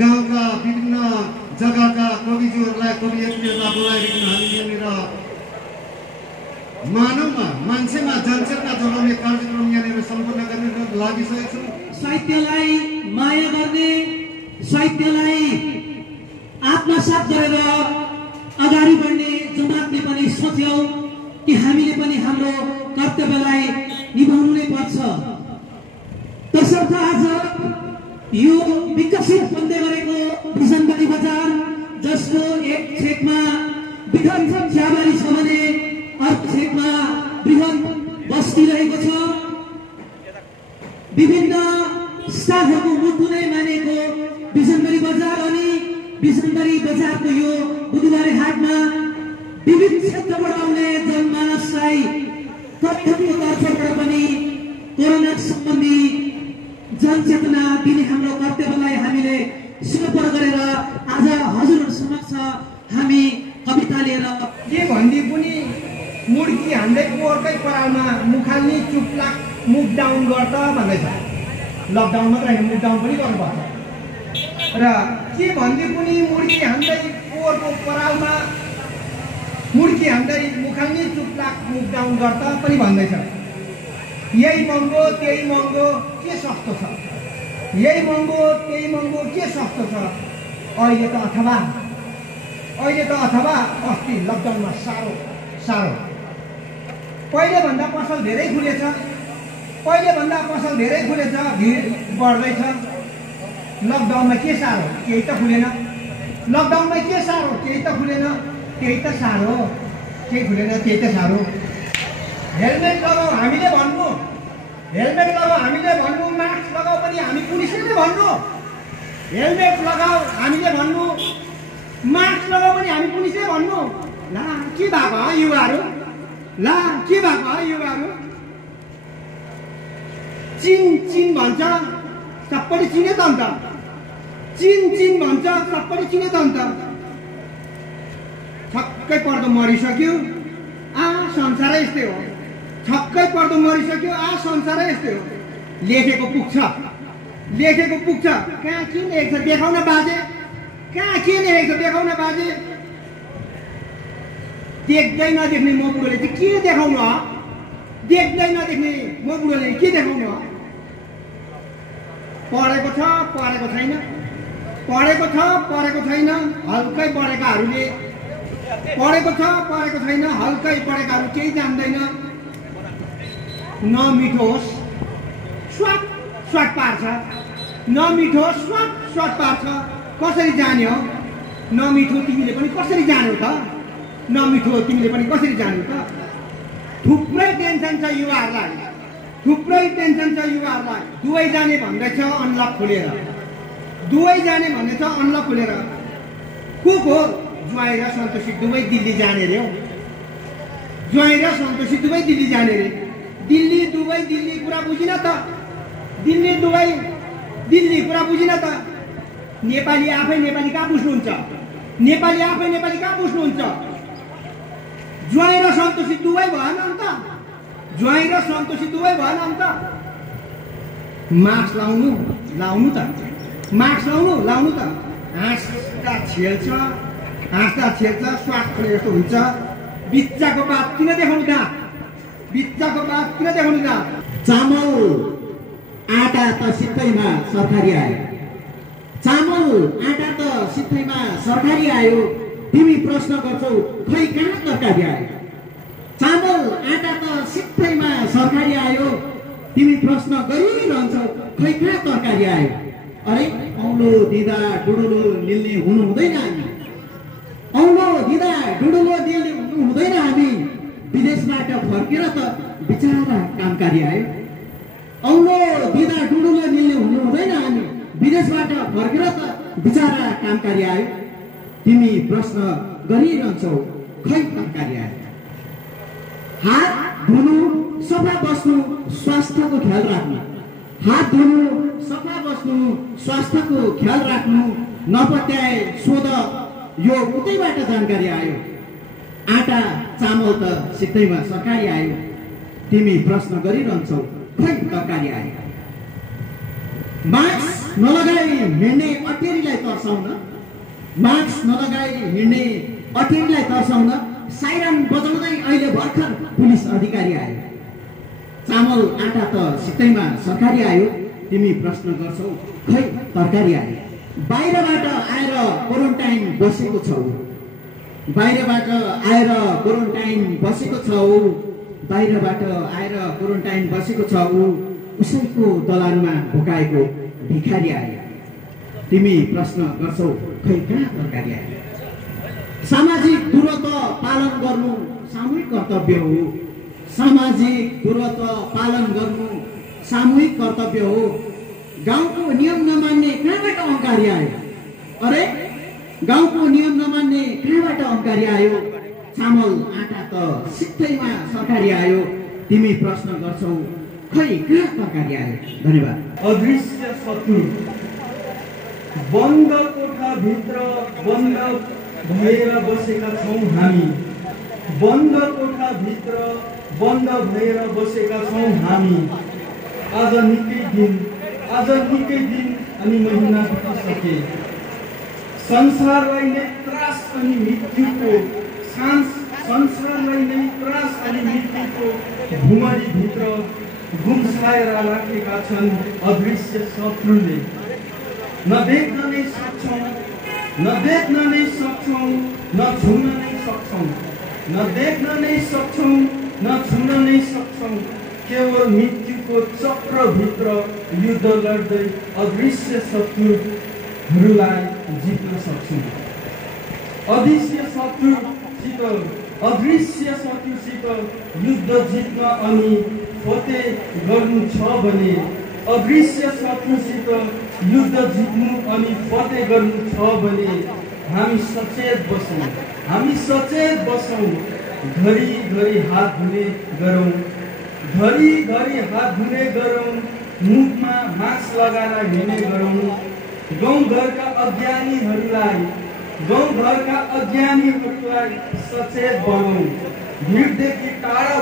गाउँका विभिन्न जग्गाका कविज्यूहरूलाई कवियत्रीहरूलाई बोलाइकन हामी यहाँनिर मानवमा मान्छेमा जनचेतना जगाउने कार्यक्रम यहाँनिर सम्पन्न गर्न लागिसकेको छौँ। साहित्यलाई माया गर्ने, साहित्यलाई आत्मसात गरेर अगाडि बढ्ने जमातले पनि सोच्यौं कि हामीले पनि हाम्रो कर्तव्यलाई निभाउनु नै पर्छ। तसर्थ आज यो विकसित बन्दै गरेको बिजनबारी बजार, जसको एक छेकमा बृहत चियाबारी छ भने अर्को छेकमा बृहत बस्ती रहेको छ। विभिन्न स्थानहरूको मुटु नै मानेको बिजनबारी बजार अनि बिजनबारी बजारको यो बुधबारे हाटमा विभिन्न क्षेत्रबाट आउने जनमानसलाई तथ्यको तर्फबाट पनि कोरोना सम्बन्धी जनचेतना दिने हाम्रो कर्तव्यलाई हामीले सिरोपर गरेर आज हजुरहरू समक्ष हामी कविता लिएर के भन्दी पनि मुड्की हान्दै पोहोरकै परालमा मुखाल्नी चुप्लाक मुख डाउन गर्छ भन्दैछ। लकडाउन मात्र होइन, मुख डाउन पनि गर्नुपर्छ। र के भन्दी पनि मुड्की हान्दै पोहोरको परालमा मुड्की हान्दै मुखाल्नी चुप्लाक मुख डाउन गर्छ पनि भन्दैछ। यही महँगो त्यही महँगो के सस्तो छ, यही महँगो त्यही महँगो के सस्तो छ। अहिले त अथवा अस्ति लकडाउनमा साह्रो साह्रो पहिलेभन्दा पसल धेरै खुलेछ, भिड बढ्दैछ। लकडाउनमा के साह्रो, केही त खुलेन। लकडाउनमा के साह्रो, केही त खुलेन, केही त साह्रो, केही खुलेन, केही त साह्रो। हेलमेट लगाऊ हामीले भन्नु, हेलमेट लगाऊ हामीले भन्नु, मास्क लगाऊ पनि हामी पुलिसले भन्नु। हेलमेट लगाऊ हामीले भन्नु, मास्क लगाऊ पनि हामी पुलिसले भन्नु। ला के भएको हो युवाहरू, ला के भएको हो युवाहरू। चिन चिन भन्छ सबैले चिने त अन्त, चिन चिन भन्छ सबैले चिने त अन्त। छक्कै पर्दो मरिसक्यो, संसारै यस्तै हो। छक्कै पर्दो मरिसक्यो, संसारै यस्तै हो। लेखेको पुग्छ, कहाँ के लेखेको छ देखाउन बाजे, कहाँ के लेखेको छ देखाउन बाजे। देख्दै नदेख्ने म बुढोले चाहिँ के देखाउनु हो, देख्दै नदेख्ने म बुढोले के देखाउनु हो। पढेको छ पढेको छैन, पढेको छ पढेको छैन, हल्कै पढेकाहरूले पढेको छ पढेको छैन, हल्कै पढेकाहरू केही जान्दैन। नमिठो होस् स्वाट स्वाट पार्छ, नमिठो स्वाट स्वाट पार्छ। कसरी जाने हो नमिठो, तिमीले पनि कसरी जान्यौ त, नमिठो तिमीले पनि कसरी जान्यौ त। थुप्रै टेन्सन छ युवाहरूलाई, थुप्रै टेन्सन छ युवाहरूलाई। दुवै जाने भन्दैछ अनलक खोलेर, दुवै जाने भन्दैछ अनलक खोलेर। को ज्वाइँ र सन्तोषी दुवै दिल्ली जाने रे हो, ज्वाइँ र सन्तोषी दुवै दिल्ली जाने रे। दिल्ली दुबई दिल्ली कुरा बुझिन त, दिल्ली दुबई दिल्ली कुरा बुझिन त। नेपाली आफै नेपाली कहाँ बुझ्नुहुन्छ, नेपाली आफै नेपाली कहाँ बुझ्नुहुन्छ। ज्वाइँ र सन्तोषी दुवै भएन अन्त, ज्वाइँ र सन्तोषी दुवै भएन अन्त। मास्क लाउनु लाउनु त, मास्क लाउनु लाउनु त। हाँस्दा छेल्छ, हाँस्दा छेल्छ, स्वाद खोले जस्तो हुन्छ। बिच्चाको बात किन देखाउनु त, बिच्चाको बात किन देखाउनु त। चामल आटा त सित्तैमा सरकारी आयो, चामल आटा त सित्तैमा सरकारी आयो। तिमी प्रश्न गर्छौ खै कहाँ तरकारी आयो। चामल आटा त सित्तैमा सरकारी आयो, तिमी प्रश्न गरिरहन्छौ खै कहाँ तरकारी आयो। अरे औलो दिँदा डुडुलो निल्ने हुनु हुँदैन हामी, औलो दिँदा डुडुलो निल्ने हुनु हुँदैन हामी। विदेशबाट फर्केर त बिचारा कामकारी आयो, औलो दिँदा डुडुलो निल्ने हुनु हुँदैन हामी। विदेशबाट फर्केर त बिचारा कामकारी आयो। तिमी प्रश्न गरिरहन्छौ खै तरकारी आयो। हात धुनु सफा बस्नु स्वास्थ्यको ख्याल राख्नु, हात धुनु सफा बस्नु स्वास्थ्यको ख्याल राख्नु। नपत्याए सोध यो उतैबाट जानकारी आयो। आटा चामल त सित्तैमा सरकारी आयो, तिमी प्रश्न गरिरहन्छौ खै तरकारी आयो। मास्क नलगाई हिँड्ने अटेरीलाई त मास्क नलगाई हिँड्ने अटेरीलाई तर्साउन साइरन बजाउँदै अहिले भर्खर पुलिस अधिकारी आयो। चामल आटा त सित्तैमा सरकारी आयो, तिमी प्रश्न गर्छौ खै तरकारी आयो। बाहिरबाट आएर क्वारेन्टाइन बसेको छौ, बाहिरबाट आएर क्वारेन्टाइन बसेको छौ, बाहिरबाट आएर क्वारेन्टाइन बसेको छौ। उसैको दलानमा भोकाएको भिखारी आयो, तिमी प्रश्न गर्छौ खै कहाँ तरकारी आयो। सामाजिक दूरत्व पालन गर्नु सामूहिक कर्तव्य हो, सामाजिक दूरत्व पालन गर्नु सामूहिक कर्तव्य हो। गाउँको नियम नमान्ने कहाँबाट अहङ्कारी आयो? अरे गाउँको नियम नमान्ने कहाँबाट अहङ्कारी आयो? चामल आटा त सित्तैमा सरकारी आयो, तिमी प्रश्न गर्छौ खै कहाँ तरकारी आयो। धन्यवाद। अदृश्य शत्रु बन्द कोठाभित्र बन्द भएर बसेका छौँ हामी, बन्द कोठाभित्र बन्द भएर बसेका छौँ हामी। आज निकै दिन अनि महिना बितिसके। संसारलाई नै त्रास अनि मृत्युको संसारलाई नै त्रास अनि मृत्युको भुमरीभित्र गुम्साएर राखेका छन् अदृश्य शत्रुले। नदेख्न नै सक्छौँ, नदेख्न नै सक्छौँ, नछुन नै सक्छौँ, नदेख्न नै सक्छौँ, नछुन नै सक्छौँ। केवल मृत्युको चक्रभित्र युद्ध लड्दै अदृश्य शत्रुहरूलाई जित्न सक्छौँ। अदृश्य शत्रुसित युद्ध जित्न अनि फतेह गर्नु छ भने, अदृश्य शत्रुसित युद्ध जित्नु अनि फतेह गर्नु छ भने हामी सचेत बसौँ, घरि हात धुने गरौँ, घरि हात धुने गरौँ, मुखमा मास्क लगाएर हिँड्ने गरौँ। गाउँघरका अज्ञानीहरूलाई सचेत बनाऊ। भिडदेखि टाढा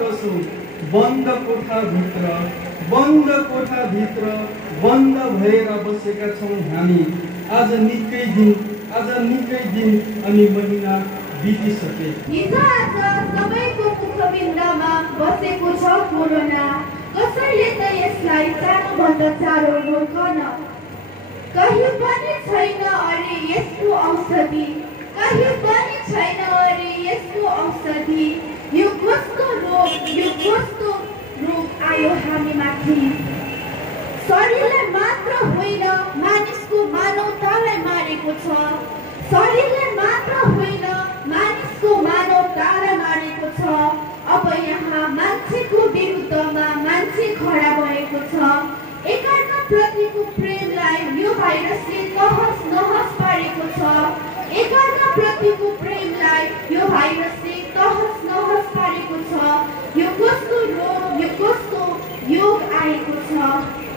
बसौँ, बन्द कोठाभित्र बन्द भएर बसेका छौँ हामी। आज निकै दिन अनि महिना बितिसके। हिजो आज सबैको मुखबिन्दमा बसेको छ कोरोना। कसैले त यसलाई चाँडोभन्दा चाँडो रोक्न। कहीँ पनि छैन अरे यसको औषधि, कहीँ पनि छैन अरे यसको औषधि। यो कस्तो रोग आयो हामीमाथि। शरीरलाई मात्र होइन मानिसको मानवतालाई मारेको छ। शरीरलाई मात्र होइन मानिसको मानवतालाई मारेको छ। अब यहाँ मान्छेको विरुद्धमा मान्छे खडा भएको छ। एकार्काप्रतिको प्रेमलाई यो भाइरसले तहस नहस पारेको छ। एकार्काप्रतिको प्रेमलाई यो भाइरसले तहस नहस पारेको छ। यो कस्तो रोग, यो कस्तो योग आएको छ।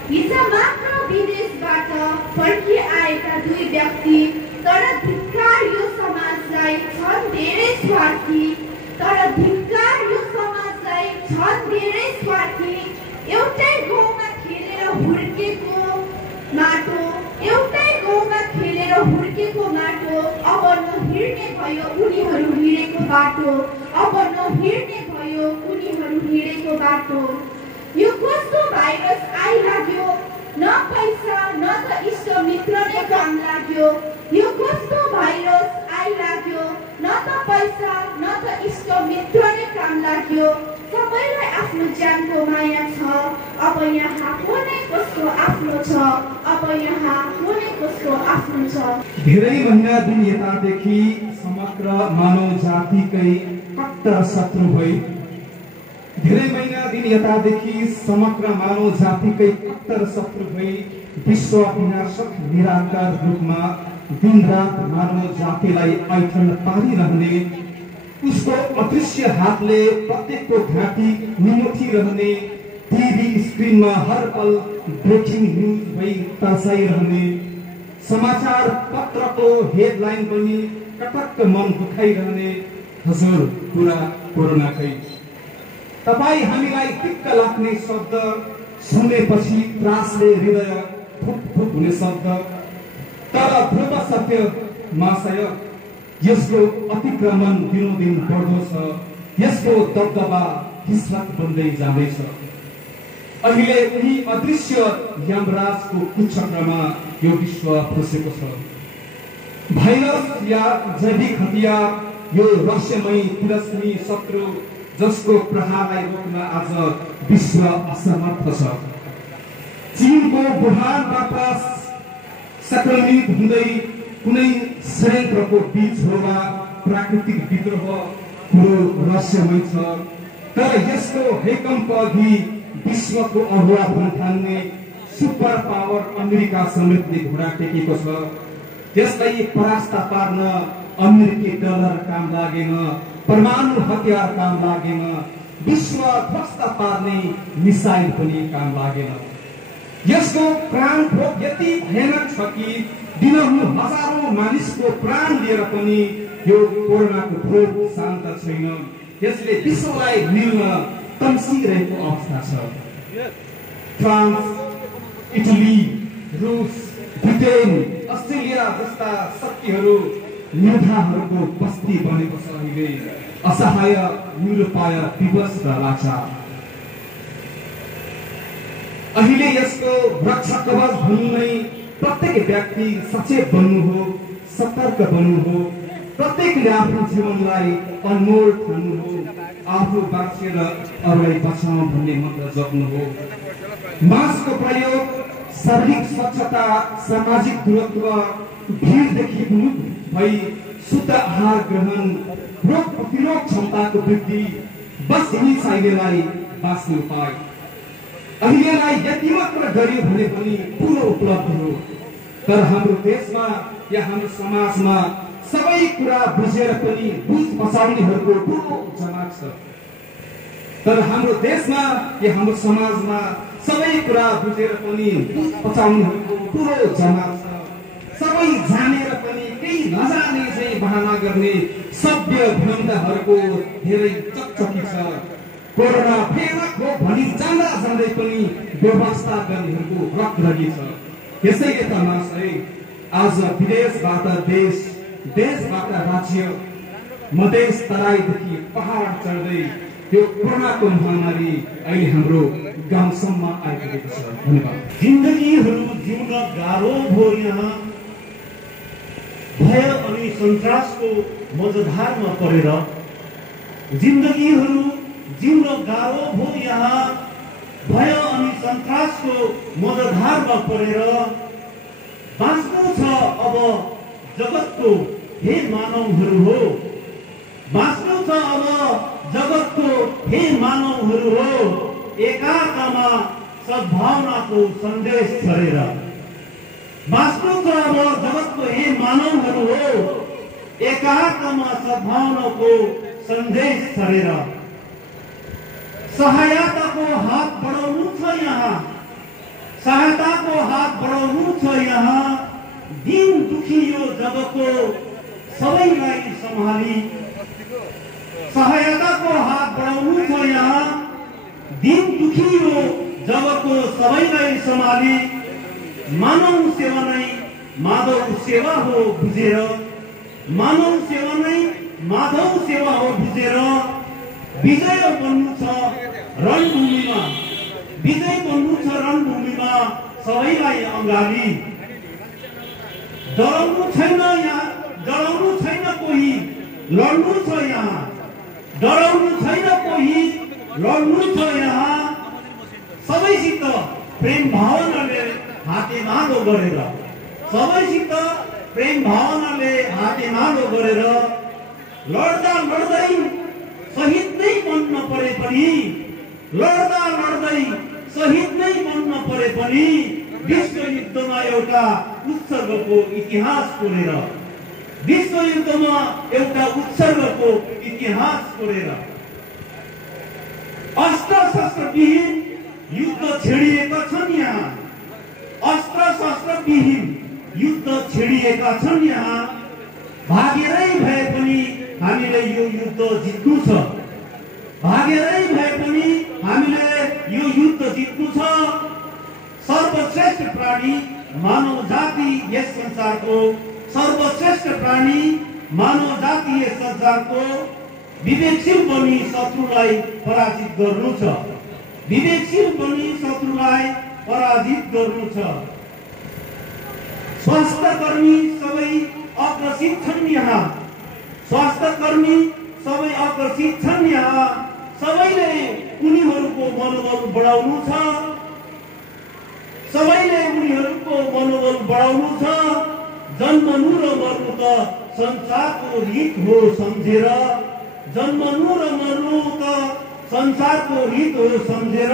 हिजो मात्र विदेशबाट फर्किआएका 2 व्यक्ति, तर धिक्कार यो समाजलाई छन् धेरै स्वार्थी, तर धिक्कार यो समाजलाई छन् धेरै स्वार्थी। एउटै गाउँमा खेलेर हुर्केको माटो, एउटै गाउँमा खेलेर हुर्केको माटो अब नहिँड्ने भयो उनीहरू हिँडेको बाटो, अब नहिँड्ने भयो उनीहरू हिँडेको बाटो। यो कस्तो भाइरस आइलाग्यो, न पैसा न त इष्ट मित्र नै काम लाग्यो। यो कस्तो भाइरस आइलाग्यो, न त पैसा न त इष्ट मित्र नै काम लाग्यो। सबैलाई आफ्नो ज्यानको माया छ, अब यहाँ कुनै कसको आफ्नो छ, अब यहाँ कुनै कसको आफ्नो छ। धेरै महिना दिन यतादेखि समग्र मानव जातिकै कट्टर शत्रु भई, धेरै महिना दिन यतादेखि समग्र मानव जातिकै कट्टर शत्रु भई विश्व विनाशक निराकार रूपमा दिनरात मानव जातिलाई ऐठन पारिरहने, उसको अदृश्य हातले प्रत्येकको घाँटी निमुठिरहने, टिभी स्क्रिनमा हर पल ब्रेकिङ न्युज भई तर्साइरहने, समाचार पत्रको हेडलाइन पनि कटक्क मन दुखाइरहने। हजुर पुरा कोरोनाकै। तपाईँ हामीलाई टिक्क लाग्ने शब्द सुनेपछि त्रासले हृदय फुट फुट हुने शब्द, तर ध्रुव सत्य महाशय यसको अतिक्रमण दिनोदिन बढ्दो छ, यसको दबदबा हिस्सक बन्दै जाँदैछ। अहिले उही अदृश्य यमराजको कुचक्रमा यो विश्व फसेको छ। भाइरस या जैविक हतियार, यो रहस्यमय तिरस्मी शत्रु जसको प्रहारलाई रोक्न आज विश्व असमर्थ छ। चीनको वुहानबाट संक्रमित हुँदै कुनै षड्यन्त्रको बीच हो वा प्राकृतिक विद्रोह कुरो रहस्यमय छ, तर यसको हैकम्प अघि विश्वको अगुवा भन्ठान्ने सुपर पावर अमेरिका समेतले घोडा टेकेको छ। त्यसलाई परास्त पार्न अमेरिकी डलर काम लागेन, परमाणु हतियार काम लागेन, विश्व ध्वस्त पार्ने मिसाइल पनि काम लागेन। यसको प्राण भोग यति भयानक छ कि दिनहुँ हजारौं मानिसको प्राण लिएर पनि यो कोरोनाको भोग शान्त छैन। यसले विश्वलाई मिल्न तम्सिरहेको अवस्था छ। फ्रान्स, इटली, रुस, ब्रिटेन, अस्ट्रेलिया जस्ता शक्तिहरू निर्धाहरूको बस्ती बनेको छ। अहिले असहाय युरोपाय विवश र लाचार। अहिले यसको रक्षक कवच भन्नु नै प्रत्येक व्यक्ति सचेत बन्नु हो, सतर्क बन्नु हो, प्रत्येकले आफ्नो जीवनलाई अनमोल ठान्नु हो, आफू बाँचेर अरूलाई बचाउँ भन्ने मन्त्र जप्नु हो। मास्कको प्रयोग, शारीरिक स्वच्छता, सामाजिक दूरत्व, भीडदेखि मुक्त भई शुद्ध आहार ग्रहण, रोग प्रतिरोध क्षमताको वृद्धि, बस यही चाहिएलाई बाँच्ने उपाय। अहिलेलाई यति मात्र गरियो भने पनि पुरो उपलब्ध हो, तर हाम्रो देशमा या हाम्रो समाजमा सबै कुरा बुझेर पनि बुझ बचाउनेहरूको ठुलो जमात छ। तर हाम्रो देशमा या हाम्रो समाजमा सबै कुरा बुझेर पनि बुझ बचाउनेहरूको ठुलो जमात छ। सबै जानेर पनि केही नजाने चाहिँ बहाना गर्ने सभ्य भ्रमताहरूको धेरै चकचकी छ। कोरोना भयानक हो भनी जान्दा जान्दै पनि व्यवस्था गर्नेहरूको रगरगी छ। यसैले त महाशय आज विदेशबाट देश, देशबाट राज्य, मधेस तराईदेखि पहाड चढ्दै यो कोरोनाको महामारी अहिले हाम्रो गाउँसम्म आइपुगेको छ। धन्यवाद। जिन्दगीहरू जिउन गाह्रो भयो यहाँ, भय अनि सन्तासको मझधारमा परेर। जिन्दगीहरू जिउन गाह्रो भयो यहाँ, भय अनि सन्तासको मझधारमा परेर। बाँच्नु छ अब जगतको हे मानवहरू हो, बाँच्नु छ अब जगतको हे मानवहरू हो, एकाकामा सद्भावनाको सन्देश छरेर। बाँच्नु छ अब जगतको हे मानवहरू हो, एकाकामा सद्भावनाको सन्देश छरेर। सहायताको हात बढाउनु छ यहाँ, सहायताको हात बढाउनु छ यहाँ। दिन दुखियो जगतको सबैलाई सम्हाली, सहायताको हात बढाउनु छ यहाँ। दिन दुखियो जगतको सबैलाई सम्हाली। मानव सेवा नै माधव सेवा हो बुझेर, मानव सेवा नै माधव सेवा हो बुझेर। विजय बन्नु छ रणभूमिमा, विजय बन्नु छ रणभूमिमा सबैलाई अँगाली। डराउनु छैन यहाँ, डराउनु छैन कोही, लड्नु छ यहाँ। डराउनु छैन कोही, लड्नु छ यहाँ। सबैसित प्रेम भावनाले हातेमालो गरेर, सबैसित प्रेम भावनाले हातेमालो गरेर। लड्दा लड्दै शहीद नै बन्न परे पनि, लड्दा लड्दै शहीद नै बन्न परे पनि विश्व युद्धमा एउटा उत्सर्गको इतिहास कोरेर, विश्व युद्धमा एउटा उत्सर्गको इतिहास कोरेर। अस्त्र शस्त्र विहीन युद्ध छेडिएका छन् यहाँ, अस्त्र शस्त्र विहीन युद्ध छेडिएका छन् यहाँ। भागेरै भए पनि हामीले यो युद्ध जित्नु छ, भागेरै भए पनि हामीले यो युद्ध जित्नु छ। सर्वश्रेष्ठ प्राणी मानव जाति यस संसारको सर्वश्रेष्ठ प्राणी मानव जाति यस संसारको विवेकशील बनी शत्रुलाई पराजित गर्नु छ। विवेकशील बनी शत्रुलाई पराजित गर्नु छ। स्वास्थ्यकर्मी सबै अग्रसित छन् यहाँ। स्वास्थ्यकर्मी सबै अग्रसित छन् यहाँ। सबैले उनीहरूको मनोबल बढाउनु छ। सबैले उनीहरूको मनोबल बढाउनु छ। जन्मनु र मर्नु त संसारको हित हो सम्झेर। जन्मनु र मर्नु त संसारको हित हो सम्झेर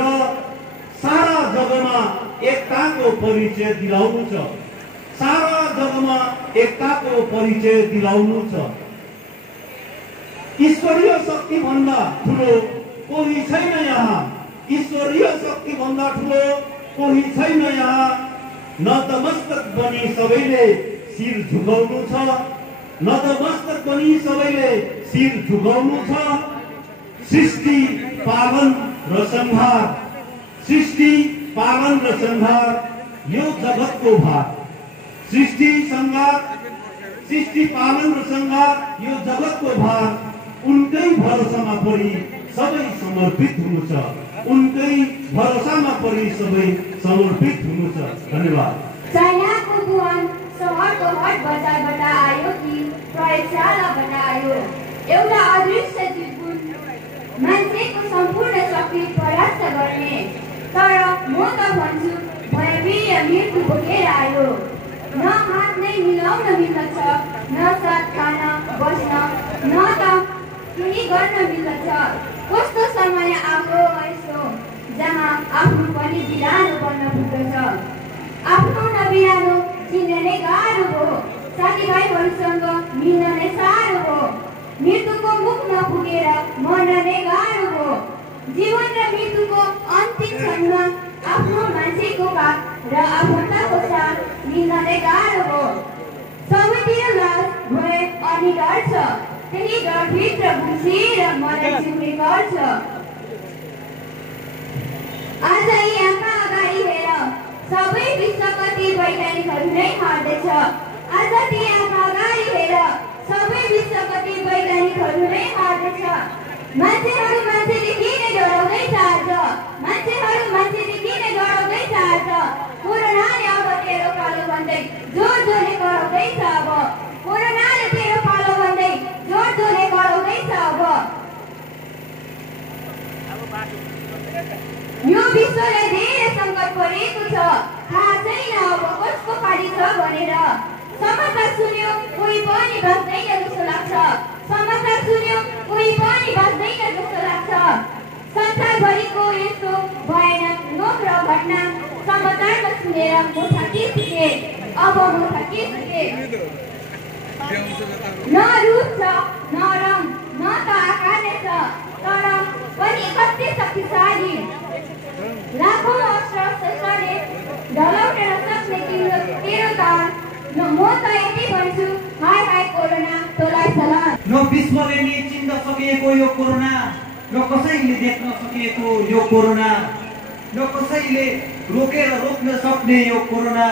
सारा जगमा एकताको परिचय दिलाउनु छ। सारा जगमा एकताको परिचय दिलाउनु छ। ईश्वरीय शक्ति भन्दा ठुलो कोही छैन यहाँ। ईश्वरीय शक्ति भन्दा ठुलो कोही छैन यहाँ। नतमस्तक बनी सबैले शिर झुकाउनु छ। नतमस्तक बनी सबैले शिर झुकाउनु छ। सृष्टि पालन र संहार। सृष्टि पालन र संहार यो जगतको भार। सृष्टि पालन र संहार यो जगतको भार उनकै भरोसामा परि सबै समर्पित हुनु छ। उनकै भरोसामा परि सबै समर्पित हुनु छ। धन्यवाद। चाइनाको वुहान सहरको हट बजारबाट आयो कि प्रयोगशालाबाट आयो? एउटा अदृश्य जीवपुन मान्छेको सम्पूर्ण शक्ति परास्त गर्ने। तर म त भन्छु भयवीय मृत्यु बोकेर आयो। न हात नै मिलाउन मिल्दछ, न साथ खान बस्न, न त केही गर्न मिल्दछ। कस्तो समय आएको यस्तो जहाँ आफ्नो पनि बिरानो बन्न पुग्दछ। आफ्नो नबिरानो चिन्न नै गाह्रो हो। साथीभाइहरूसँग मिल्न नै साह्रो हो। मृत्युको मुखमा पुगेर मर्न नै गाह्रो हो। जीवन र मृत्युको अन्तिम क्षणमा आफ्नो मान्छेको पाप र आफन्तको साथ मिल्न नै गाह्रो हो। सबैतिर लाज भए अनि डर छ। त्यही डरभित्र घुसेर मलाई जिउने गर्छ। आज यी आँखा अगाडि हेर सबै विश्वका ती वैज्ञानिकहरू नै हार्दैछ। आज ती आँखा अगाडि हेर सबै विश्वका ती वैज्ञानिकहरू नै हार्दैछ। मान्छेहरू मान्छेदेखि नै डराउँदैछ आज। मान्छेहरू मान्छेदेखि नै डराउँदैछ आज। कोरोनाले अब तेरो पालो भन्दै जोर जोरले कराउँदैछ अब। कोरोनाले तेरो पालो भन्दै जोर जोरले कराउँदैछ अब। यो विश्वलाई धेरै सङ्कट परेको छ। थाहा छैन अब कसको पारी छ भनेर। समाचार सुन्यो कोही पनि बाँच्दैन जस्तो लाग्छ। समाचार सुन्यो कोही पनि बाँच्दैन जस्तो लाग्छ। संसारभरिको यस्तो भयानक रोग र घटना समाचारमा सुनेर म थाकिसकेँ। अब म थाकिसकेँ। न रूप छ न रङ न त आकार नै छ। तर पनि कति शक्तिशाली। लाखौँ अस्त्र-शस्त्रले ढलाउन नसक्ने तेरो तार। म त यति भन्छु हाय हाय कोरोना तँलाई सलाम। न विश्वले नै चिन्न सकिएको यो कोरोना, न कसैले देख्न सकिएको यो कोरोना, न कसैले रोकेर रोक्न सक्ने यो कोरोना।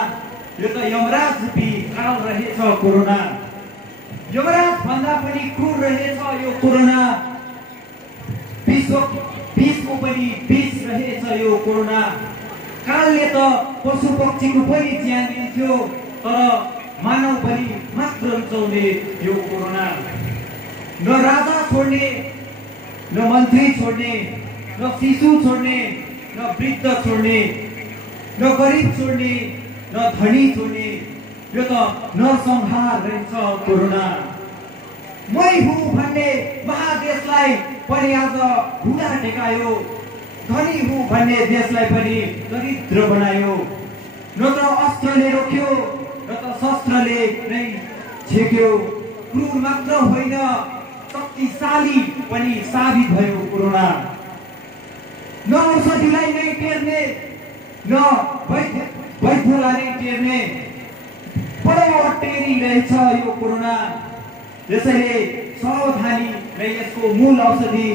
यो त यमराज रूपी काल रहेछ कोरोना। यमराज भन्दा पनि क्रूर रहेछ यो कोरोना। विषको पनि विष रहेछ यो कोरोना। कालले त पशु पक्षीको पनि ज्यान लिन्थ्यो, तर मानव पनि मात्र रुचाउने यो कोरोना। न राजा छोड्ने, न मन्त्री छोड्ने, न शिशु छोड्ने, न वृद्ध छोड्ने, न गरिब छोड्ने, न धनी छोड्ने। यो त नरसंहार रहेछ कोरोना। मै हुँ भन्ने महादेशलाई पनि आज हुँदा टेकायो। धनी हुँ भन्ने देशलाई पनि दरिद्र बनायो। न त अस्त्रले रोक्यो, न त शस्त्रले नै छेक्यो। क्रूर मात्र होइन शक्तिशाली पनि साबित भयो कोरोना। न औषधिलाई नै टेर्ने, न वैद्यलाई नै टेर्ने, बडो अटेरी रहेछ यो कोरोना। यसैले सावधानी र यसको मूल औषधि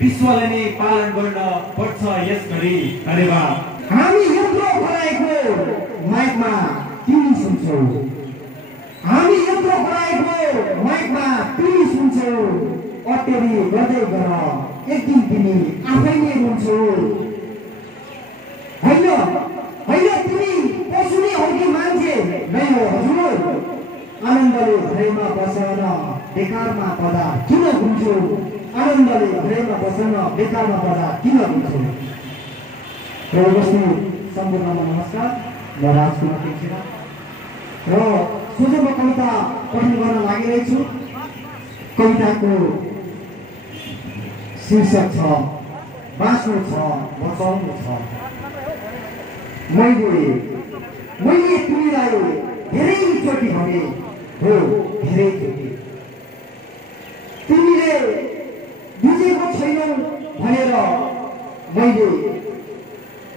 विश्वले नै पालन गर्न पर्छ यसगरी। धन्यवाद। हामी हाम्रो भलाइको माइकमा तिमी सुन्छौ, हामी यत्रो बनाएको माइकमा तिमी सुन्छौ, अटेरी गर्दै गर एक दिन तिमी आफै नै रुन्छौ। होइन होइन, तिमी पशु नै हो कि मान्छे नै हो हजुर? आनन्दले घरैमा बसन बेकारमा पर्दा किन घुम्छौ? आनन्दले घरैमा बसन बेकारमा पर्दा किन घुम्छौ? सम्पूर्णमा नमस्कार, म राजकुमार टेक्सेरा र सोझो म कविता पठन गर्न लागिरहेछु। कविताको शीर्षक छ बाँच्नु छ बचाउनु छ। मैले तिमीलाई धेरैचोटि भने हो, धेरैचोटि तिमीले बुझेको छैनौ भनेर मैले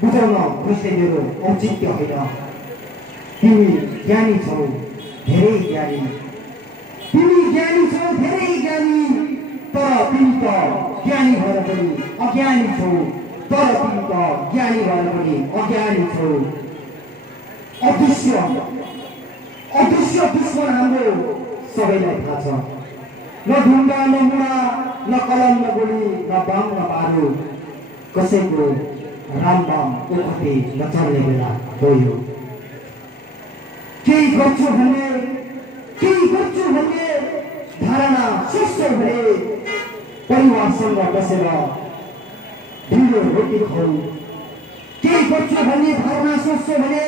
बुझाउन खोज्ने मेरो औचित्य होइन। तिमी ज्ञानी छौ, धेरै ज्ञानी, तिमी ज्ञानी छौ, धेरै ज्ञानी, तर तिमी त ज्ञानी भएर पनि अज्ञानी छौ, तर तिमी त ज्ञानी भएर पनि अज्ञानी छौ। अदृश्य दुश्मन हाम्रो सबैलाई थाहा छ। न ढुङ्गा न मुढा न कलम न गोली न बम न बारुद, कसैको रामबाम ओखते नचल्ने बेला हो यो। केही गर्छु भन्ने धारणा सोच्छौ भने परिवारसँग बसेर ढिलो रोटी खाऊ। केही गर्छु भन्ने धारणा सोच्छौ भने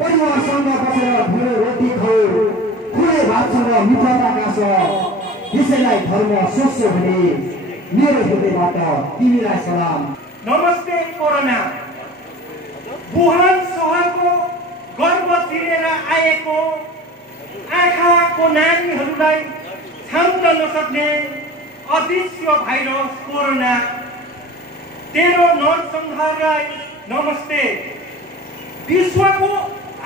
परिवारसँग बसेर ढिलो रोटी खाऊ। खुले भातसँग मित्रता गाँस, यसैलाई धर्म सोच्छौ भने मेरो हृदयबाट तिमीलाई सलाम। नमस्ते कोरोना। वुहान सहरको गर्भ चिरेर आएको आँखाको नानीहरूलाई छाम्न नसक्ने अदृश्य भाइरस कोरोना, तेरो नरसंहारलाई नमस्ते। विश्वको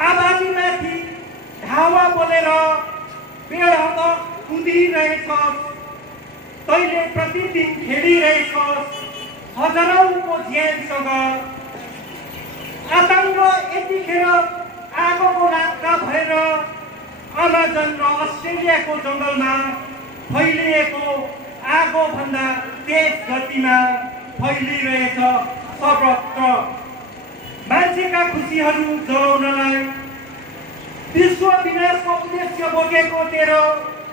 आबादीमाथि धावा बोलेर पेड कुदिरहेछस्, तैले प्रतिदिन खेलिरहेछस् हजारौंको ज्यानसँग। आतंक यतिखेर आगोको रातका भएर अमेजन र अस्ट्रेलियाको जङ्गलमा फैलिएको आगोभन्दा तेज गतिमा फैलिरहेछ सर्वत्र। मान्छेका खुसीहरू जलाउनलाई विश्व विनाशको उद्देश्य बोकेको तेरो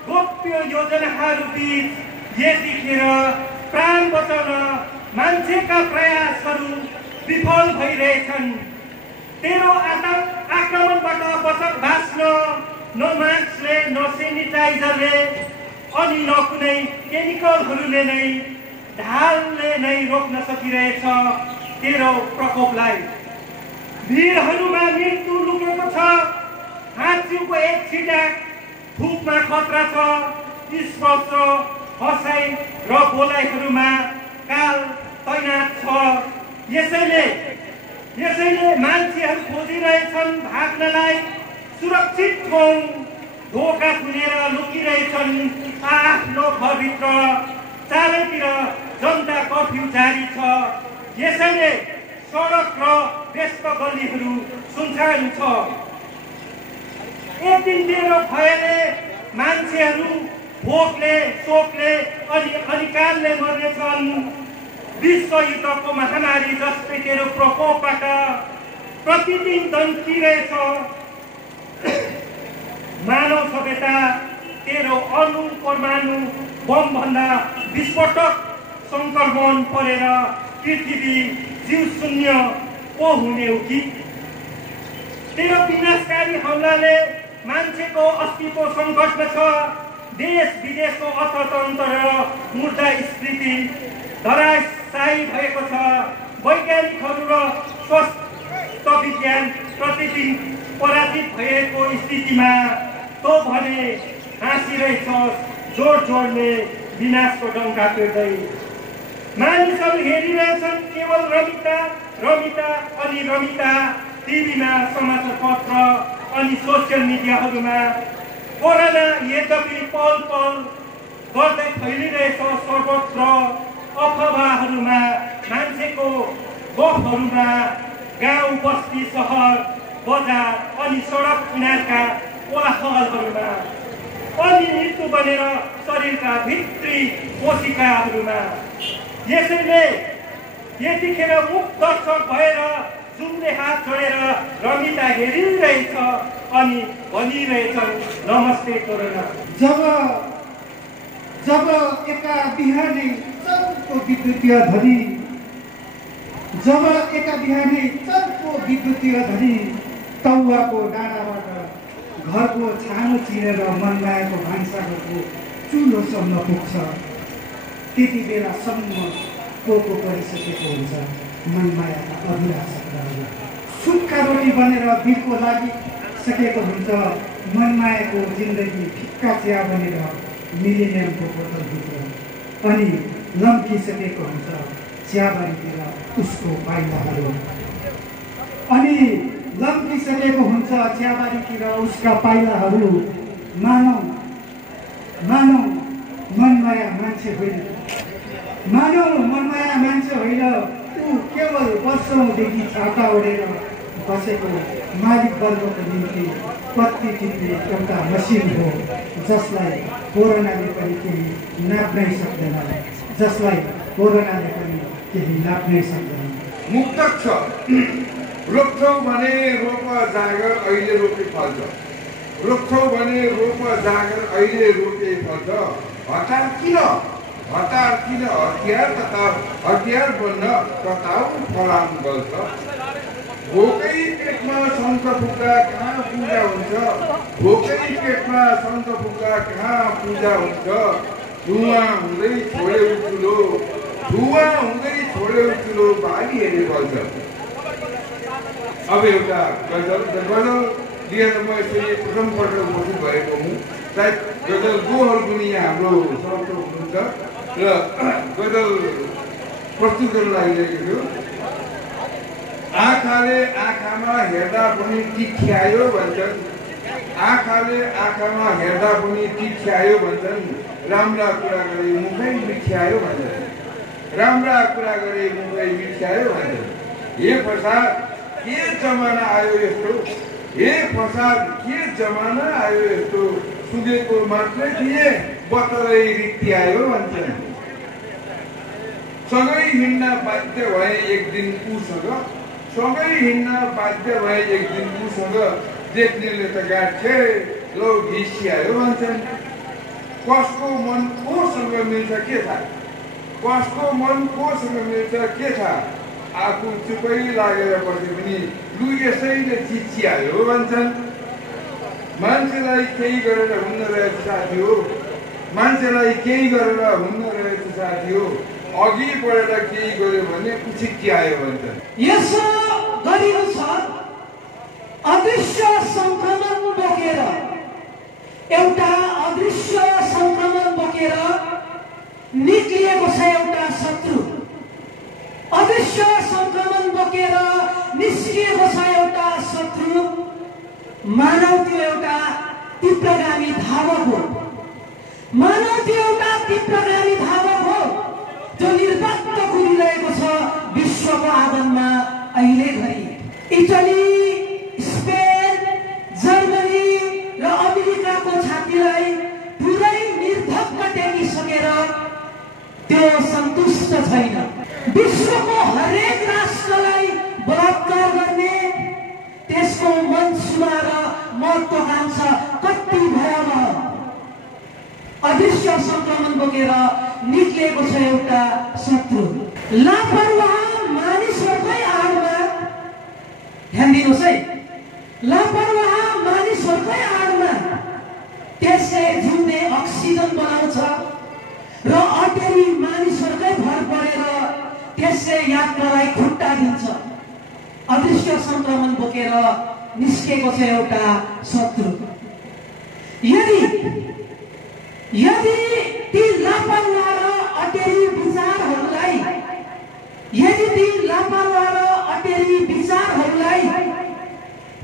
गोप्य योजनाहरू बीच यतिखेर प्राण बचाउन मान्छेका प्रयासहरू विफल भइरहेछन्। तेरो आक्रमणबाट बाँच्न न मास्कले न सेनिटाइजरले अनि न कुनै केमिकलहरूले नै ढालले नै रोक्न सकिरहेछ तेरो प्रकोपलाई। भिडहरूमा मृत्यु लुकेको छ, हाँच्युको एक छिटा थुकमा खतरा छ, स्पर्श हँसाइ र बोलाइहरूमा काल तैनात छ। यसैले मान्छेहरू खोजिरहेछन् भाग्नलाई सुरक्षित ठाउँ, ढोका खुलेर लुकिरहेछन् आफ्नो घरभित्र। चारैतिर जनता कर्फ्यू जारी छ, यसैले सडक र व्यस्त गल्लीहरू सुनसान छ। एक दिन तेरो भयले मान्छेहरू भोकले शोकले अनि अनिकालले मर्नेछन्। विश्व युद्धको महामारी जस्तै तेरो प्रकोपबाट प्रतिदिन दन्किरहेछ मानव सभ्यता। तेरो अणु परमाणु बमभन्दा विस्फोटक संक्रमण परेर पृथ्वी जीव शून्य पो हुने हो कि? तेरो विनाशकारी हमलाले मान्छेको अस्तित्व सङ्कटमा छ। देश विदेशको अर्थतन्त्र र मुद्रास्फीति धराशायी भएको छ। वैज्ञानिकहरू र स्वास्थ्य विज्ञान प्रतिदिन पराजित भएको स्थितिमा तो भने हाँसिरहेछ जोड जोडले विनाशको डङ्का पिर्दै। मानिसहरू हेरिरहेछन् केवल रमिता अनि रमिता टिभीमा, समाचार पत्र अनि सोसियल मिडियाहरूमा। कोरोना यद्यपि पल पल गर्दै फैलिरहेछ सर्वत्र अफवाहहरूमा, मान्छेको गफहरूमा, गाउँ बस्ती सहर बजार अनि सडक किनारका कोलाहलहरूमा अनि मृत्यु बनेर शरीरका भित्री कोशिकाहरूमा। यसैले यतिखेर मुख दर्शक भएर जुनले हात जोडेर रमिता हेरिरहेछ अनि भनिरहेछन् नमस्ते कोरोना। जब एका बिहानै चर्को विद्युतीय ध्वनि तौवाको डाँडाबाट घरको छानो चिरेर मनमायाको भान्साघरको चुलोसम्म पुग्छ, त्यति बेलासम्म पोको परिसकेको हुन्छ मनमायाका अधुरा सपनाहरू। सुक्खा रोटी बनेर बिर्को लागिसकेको हुन्छ मनमायाको जिन्दगी फिक्का चिया बनेर मिलेनियमको बोतलभित्र। अनि लम्किसकेको हुन्छ चियाबारीतिर उसको पाइलाहरू। मानौ मनमाया मान्छे होइन, ऊ केवल वर्षौँदेखि छाता ओढेर बसेको मालिक वर्गको निम्ति पत्ती टिप्ने एउटा मसिन हो, जसलाई कोरोनाले पनि केही नाप्नै सक्दैन। मुक्तक छ, रोक्छौ भने रोप जागर अहिले रोपे फल्छ, रोक्छौ भने रोप जागर अहिले रोपे फल्छ। हतार किन हतियार बन्न कताउ फलाम गल्छ। भोकै पेटमा सन्त फुक्दा कहाँ पूजा हुन्छ, धुवा हुँदै छोड्यौ चुलो बाली हेरे बल्छ। अब एउटा गजल लिएर म यसरी प्रथमपल्ट उपस्थित भएको हुँ। सायद गजल गोहरू पनि यहाँ हाम्रो सहयोग हुनुहुन्छ र गजल प्रस्तुत गर्न लागिरहेको थियो। आँखाले आँखामा हेर्दा पनि टिठ्यायो भन्छन्, राम्रा कुरा गरे मुखै मिठ्यायो भन्छन्। हे प्रसाद के जमाना आयो यस्तो, सुगेको मात्रै थिए बतरै रित्यायो भन्छन्। सँगै हिँड्न बाध्य भए एक दिन उसँग, देख्नेले त गाँठे लौ घिसियायो भन्छन्। कसको मन कोसँग मिल्छ के थाहा, आफू चुपै लागेर बसे पनि लु यसैले चिच्यायो भन्छन्। मान्छेलाई केही गरेर हुन्न रहेछ साथी हो, अघि बढेर केही गर्यो भने उछिट्यायो भन्छन्। यसो गरिनु छ अदृश्य संक्रमण बोकेर, एउटा अदृश्य संक्रमण बोकेर निक्लिएको छ एउटा शत्रु, अदृश्य संक्रमण बोकेर निस्किएको छ एउटा शत्रु। मानव त्यो एउटा तीव्रगामी धावक हो, जो निर्वाक्त कुदिरहेको छ विश्वको आँगनमा अहिले घरि। इटली, स्पेन, जर्मनी र अमेरिकाको छातीलाई पुरै निर्धक्क टेकिसकेर त्यो सन्तुष्ट छैन। विश्वको हरेक राष्ट्रलाई बलात्कार गर्ने त्यसको मनसुमा र महत्वाकांक्षा कति भयावह। अदृश्य संक्रमण बोकेर निक्लिएको छ एउटा शत्रु। लापरवाह मानिसहरूकै आडमा, ध्यान दिनुहोस् है, लापरवाह मानिसहरूकै आडमा त्यसले जिउने अक्सिजन बनाउँछ र अटेरी मानिसहरूकै भर परेर त्यसले यात्रालाई खुट्टा दिन्छ। अदृश्य संक्रमण बोकेर निस्केको छ एउटा शत्रु। यदि ती लापरवाह र अटेरी विचारहरूलाई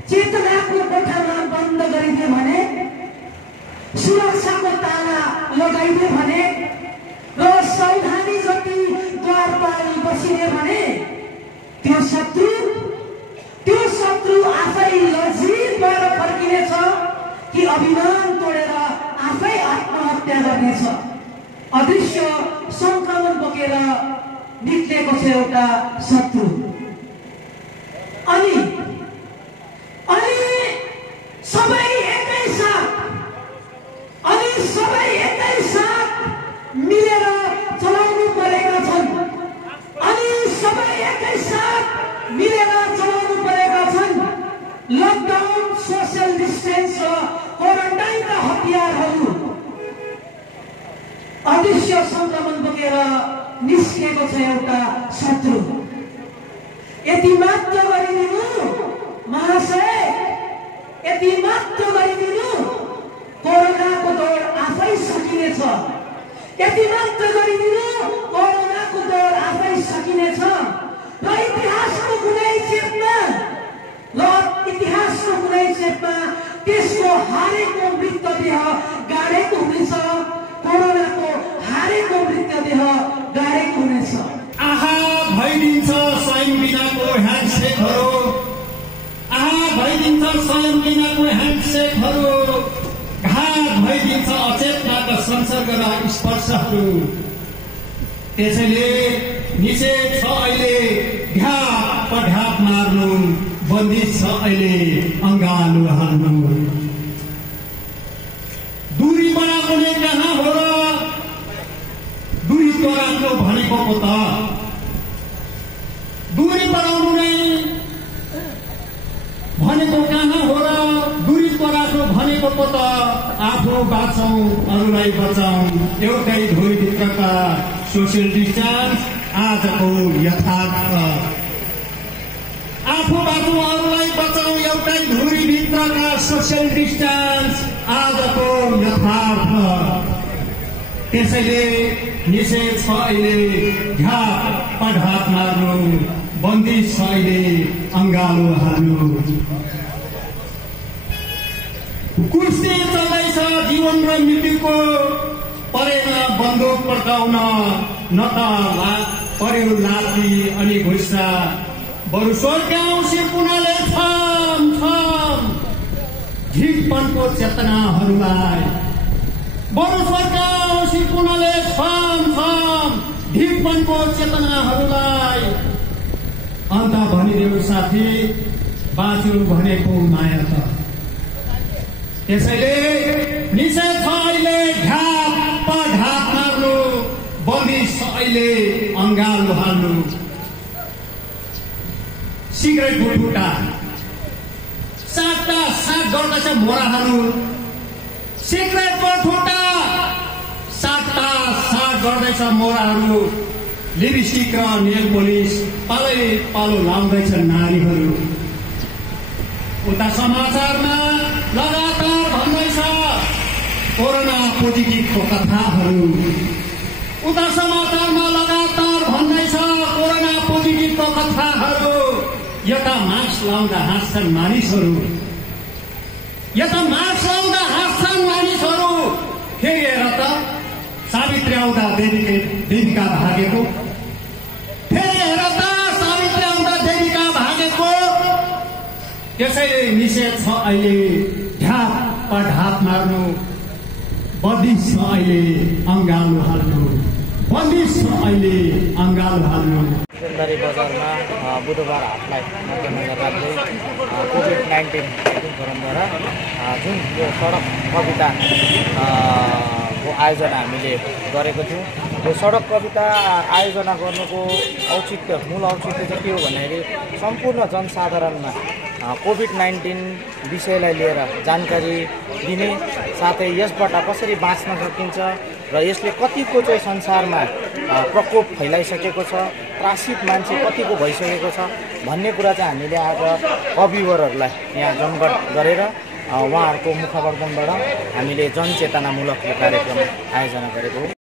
चेतनाको कोठामा बन्द गरिदियो भने, सुरक्षाको ताला लगाइदियो भने र सावधानी जति द्वारपाल बसिदियो भने त्यो शत्रु आफै अभिमान तोडेर आफै आत्महत्या गर्नेछ। अदृश्य संक्रमण बोकेर निक्लेको छ एउटा शत्रु। अनि सबै एकैसाथ मिलेर चलाउनु परेका छन्। लकडाउन, सोशल डिस्टेन्स र क्वारेन्टाइनका हतियारहरू अदृश्य संक्रमण बोकेर निस्केको छ एउटा शत्रु। यति मात्र गरिदिनु महाशय, यति मात्र गरिदिनु, कोरोनाको दौड आफै सकिनेछ। यति मात्र गरिदिनु, कोरोनाको दौड आफै सकिनेछ। र इतिहासको कुनै चेपमा त्यसको हारेको मृतदेह गाडेको हुनेछ। कोरोनाको हारेको मृतदेह गाडेको हुनेछ। आहा भइदिन्छ स्वयं बिनाको ह्यान्डसेकहरू, आहा भइदिन्छ स्वयं बिनाको ह्यान्डसेकहरू, घात भइदिन्छ अचेतनाका संसर्ग र स्पर्शहरू। त्यसैले निषेध छ अहिले ढ्याप मार्नु, बन्दिस छ अहिले अङ्गालो हाल्नु। दूरी बनाउने कहाँ हो र दूरी तोराको भनेको पो त। दूरी बनाउनु नै भनेको कहाँ हो र दूरी तोराको भनेको पो त। आफू बाँचौँ अरूलाई बचाउँ, एउटै धुरीभित्रका सोसियल डिस्टेन्स आजको यथार्थ। आफू बाँचौँ अरूलाई बचाउँ, एउटै धुरीभित्रका सोसियल डिस्टेन्स आजको यथार्थ। त्यसैले निषेध छ अहिले ढाप मार्नु, बन्दिस छ अहिले अङ्गालो हाल्नु। कुर्सी चल्दैछ जीवन र मृत्युको, परेन बन्दुक पड्काउन, न त पर्यो लाठी अनि घुस्सा। बरु स्वर्गाउँ सिर्पुनाले छम ढिकपनको चेतनाहरूलाई, बरु स्वर्गाउँ सिर्पुनाले छम ढिकपनको चेतनाहरूलाई। अन्त भनिदेऊ साथी, बाँच्यो भनेको माया त। त्यसैले निषेध छ अहिले ढाप मार्नु, बन्दिस छ अहिले अङ्गालो हाल्नु। सिगरेट गुटगुटा साट गर्दैछ मोराहरू, सिगरेट गुटगुटा साट गर्दैछ मोराहरू। लिपस्टिक र नेल पोलिस पालो लाउँदैछ नारीहरू। उता समाचारमा लगातार भन्दैछ कोरोना पोजिटिभको कथाहरू। उता समाचारमा लगातार भन्दैछ कोरोना पोजिटिभको कथाहरू। यता मास्क लाउँदा हाँस्छन् मानिसहरू, यता मास्क लाउँदा हाँस्छन् मानिसहरू। फेरि हेर त सावित्री आउँदा देविका भागेको, फेरि हेर त सावित्री आउँदा देविका भागेको। त्यसैले निषेध छ अहिले ढाप मार्नु, बन्दिस छ अहिले अङ्गालो हाल्नु, बन्दिस छ अहिले अङ्गालो हाल्नु। सुन्दरी बजारमा बुधबार हाटलाई मध्यनजर राख्दै कोभिड-19 फोरमद्वारा जुन यो सडक कविता को आयोजना हामीले गरेको थियौँ। यो सडक कविता आयोजना गर्नुको मूल औचित्य चाहिँ के हो भन्दाखेरि सम्पूर्ण जनसाधारणमा कोभिड-19 विषयलाई लिएर जानकारी दिने, साथै यसबाट कसरी बाँच्न सकिन्छ र यसले कतिको चाहिँ संसारमा प्रकोप फैलाइसकेको छ, त्रासित मान्छे कतिको भइसकेको छ भन्ने कुरा चाहिँ हामीले आज कविवरहरूलाई यहाँ जमघट गरेर उहाँहरूको मुखवर्धनबाट हामीले जनचेतनामूलक यो कार्यक्रम आयोजना गरेको हो।